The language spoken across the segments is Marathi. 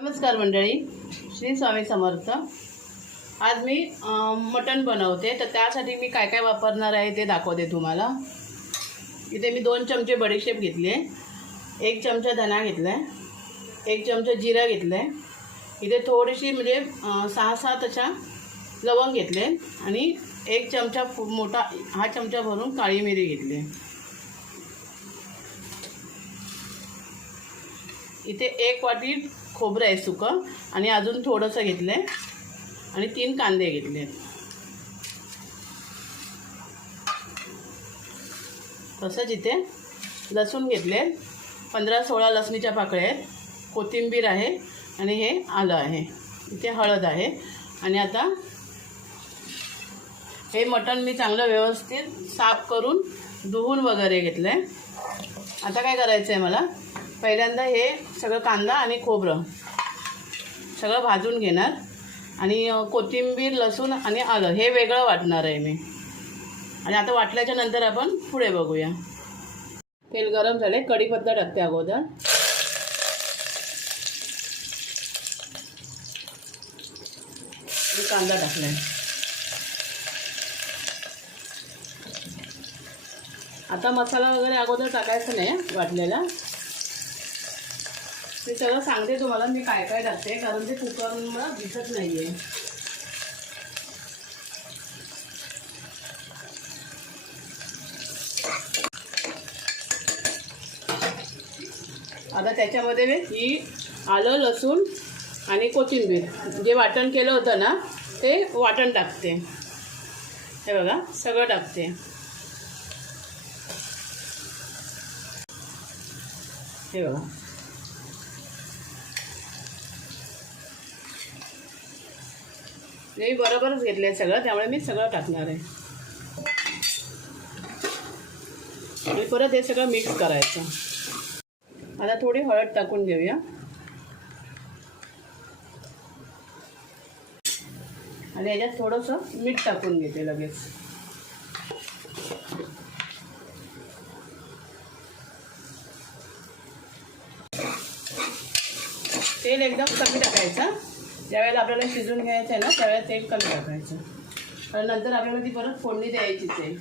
नमस्कार मंडळी श्री स्वामी समर्थ. आज मी मटण बनवते तर त्यासाठी मी काय काय वापरणार आहे ते दाखवते तुम्हाला. इथे मी दोन चमचे बडीशेप घेतले एक चमचा धना घेतला आहे. एक चमचा जिरा घेतला आहे. इथे थोडीशी म्हणजे सहा सात अशा लवंग घेतले आणि एक चमचा मोठा हा चमचा भरून काळी मिरी घेतली इथे एक वाटी खोबरं आहे सुकं. आणि अजून थोडंसं घेतलं आहे आणि तीन कांदे घेतले. तसंच इथे लसूण घेतले. पंधरा सोळा लसणीच्या पाकळ्या आहेत. कोथिंबीर आहे आणि हे आलं आहे. इथे हळद आहे. आणि आता हे मटण मी चांगलं व्यवस्थित साफ करून धुवून वगैरे घेतलं आहे आता काय करायचं आहे मला? पहिल्यांदा हे सगळं कांदा आणि खोबरं. सगळं भाजून घेणार. आणि कोथिंबीर लसूण आणि आलं. हे वेगळं वाटणार आहे मी. आणि आता वाटल्याच्या नंतर आपण पुढे बघूया. तेल गरम झाले कढीपत्ता टाकते अगोदर. कांदा कांदा टाकलाय. आता मसाला वगैरे अगोदर टाकायचं नाही वाटलेला. ते सगळं सांगते तुम्हाला मी काय काय टाकते कारण ते कुकरला दिसत नाही आहे आता त्याच्यामध्ये मी ही आलं लसूण आणि कोथिंबीर. जे वाटण केलं होतं ना ते वाटण टाकते. हे बघा सगळं टाकते. हे बघा. मी बरोबरच घेतलं आहे सगळं त्यामुळे मी सगळं टाकणार आहे. आणि परत हे सगळं मिक्स करायचं. आता थोडी हळद टाकून घेऊया. आणि याच्यात थोडंसं मीठ टाकून घेते लगेच. तेल एकदम कमी टाकायचं. ज्यावेळेला आपल्याला शिजून घ्यायचं आहे ना त्यावेळेला तेल कमी टाकायचं. कारण नंतर आपल्याला ती परत फोडणी द्यायचीच आहे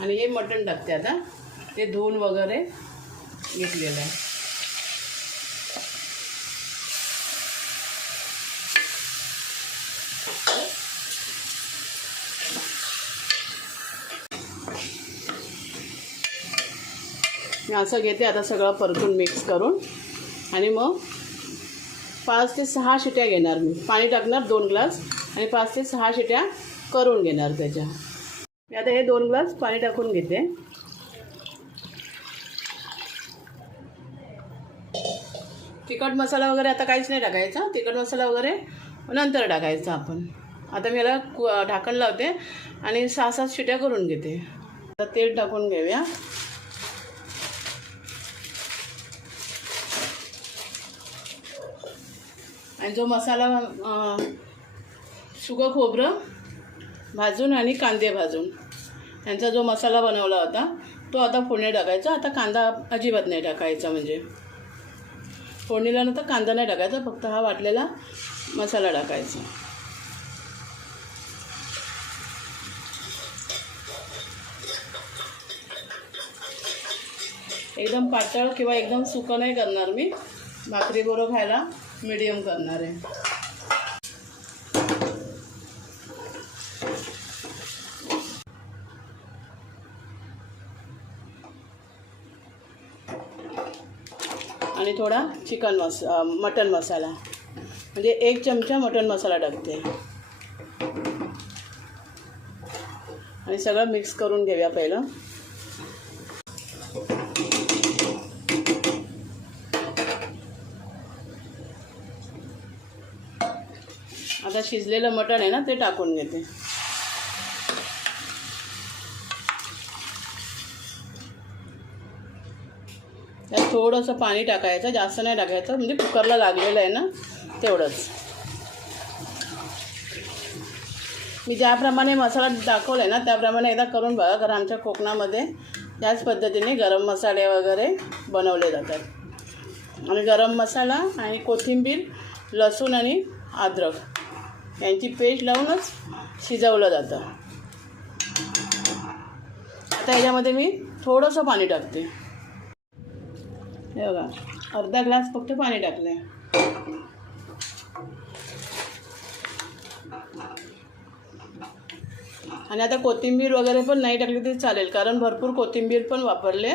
आणि हे मटण टाकते आता. ते धुवून वगैरे घेतलेलं आहे. मी असं घेते आता सगळं परतून मिक्स करून. आणि मग पाच ते सहा शिट्या घेणार मी. पाणी टाकणार दोन ग्लास आणि पाच ते सहा शिट्या करून घेणार त्याच्या. मी आता हे दोन ग्लास पाणी टाकून घेते. तिखट मसाला वगैरे आता काहीच नाही टाकायचा. तिखट मसाला वगैरे नंतर टाकायचा आपण. आता मी याला कु- ढाकण लावते आणि सहा सात शिट्या करून घेते. आता तेल टाकून घेऊया. आणि जो मसाला सुगं सुकं खोबरं भाजून आणि कांदे भाजून. यांचा जो मसाला बनवला होता तो आता फोडणी टाकायचा. आता कांदा अजिबात नाही टाकायचा म्हणजे. फोडणीला नंतर कांदा नाही टाकायचा फक्त हा वाटलेला मसाला टाकायचा. एकदम पातळ किंवा एकदम सुकं नाही करणार मी. भाकरीबरोबर खायला मीडियम करणार आहे. आणि थोडा चिकन मस मटन मसाला. म्हणजे एक चमचा मटन मसाला टाकते. आणि सगळं मिक्स करून घेऊया पहिलं. आता शिजलेलं मटण आहे ना ते टाकून घेते. त्यात थोडंसं पाणी टाकायचं जास्त नाही टाकायचं म्हणजे कुकरला लागलेलं आहे ना तेवढंच. मी ज्याप्रमाणे मसाला दाखवला आहे ना त्याप्रमाणे एकदा करून बघा कारण आमच्या कोकणामध्ये याच पद्धतीने गरम मसाले वगैरे बनवले जातात. आणि गरम मसाला आणि कोथिंबीर लसूण आणि अद्रक. यांची पेस्ट लावूनच शिजवलं जातं. आता याच्यामध्ये मी थोडंसं पाणी टाकते. हे बघा अर्धा ग्लास फक्त पाणी टाकलं आहे आणि आता कोथिंबीर वगैरे पण नाही टाकली तरी चालेल कारण भरपूर कोथिंबीर पण वापरले.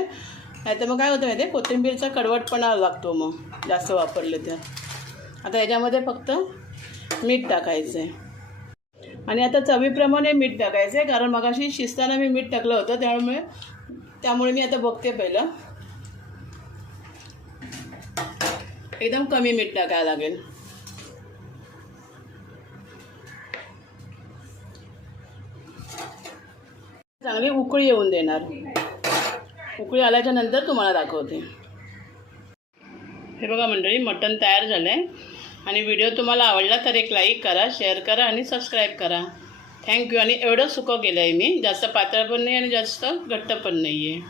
नाही तर मग काय होतं माहिती आहे कोथिंबीरचा कडवटपणा लागतो मग जास्त वापरले तर. आता याच्यामध्ये फक्त मीठ टाकायचं आहे आणि आता चवीप्रमाणे मीठ टाकायचं आहे कारण मगाशी शिजताना मी मीठ टाकलं होतं त्यामुळे त्यामुळे मी आता बघते पहिलं. एकदम कमी मीठ टाकायला लागेल. चांगली उकळी येऊन देणार. उकळी आल्याच्यानंतर तुम्हाला दाखवते. हे बघा मंडळी मटण तयार झालं आहे आणि व्हिडिओ तुम्हाला आवडला तर एक लाईक करा शेअर करा आणि सबस्क्राईब करा. थँक्यू आणि एवढं सुकं गेलं आहे मी. जास्त पातळ पण नाही आणि जास्त घट्ट पण नाही आहे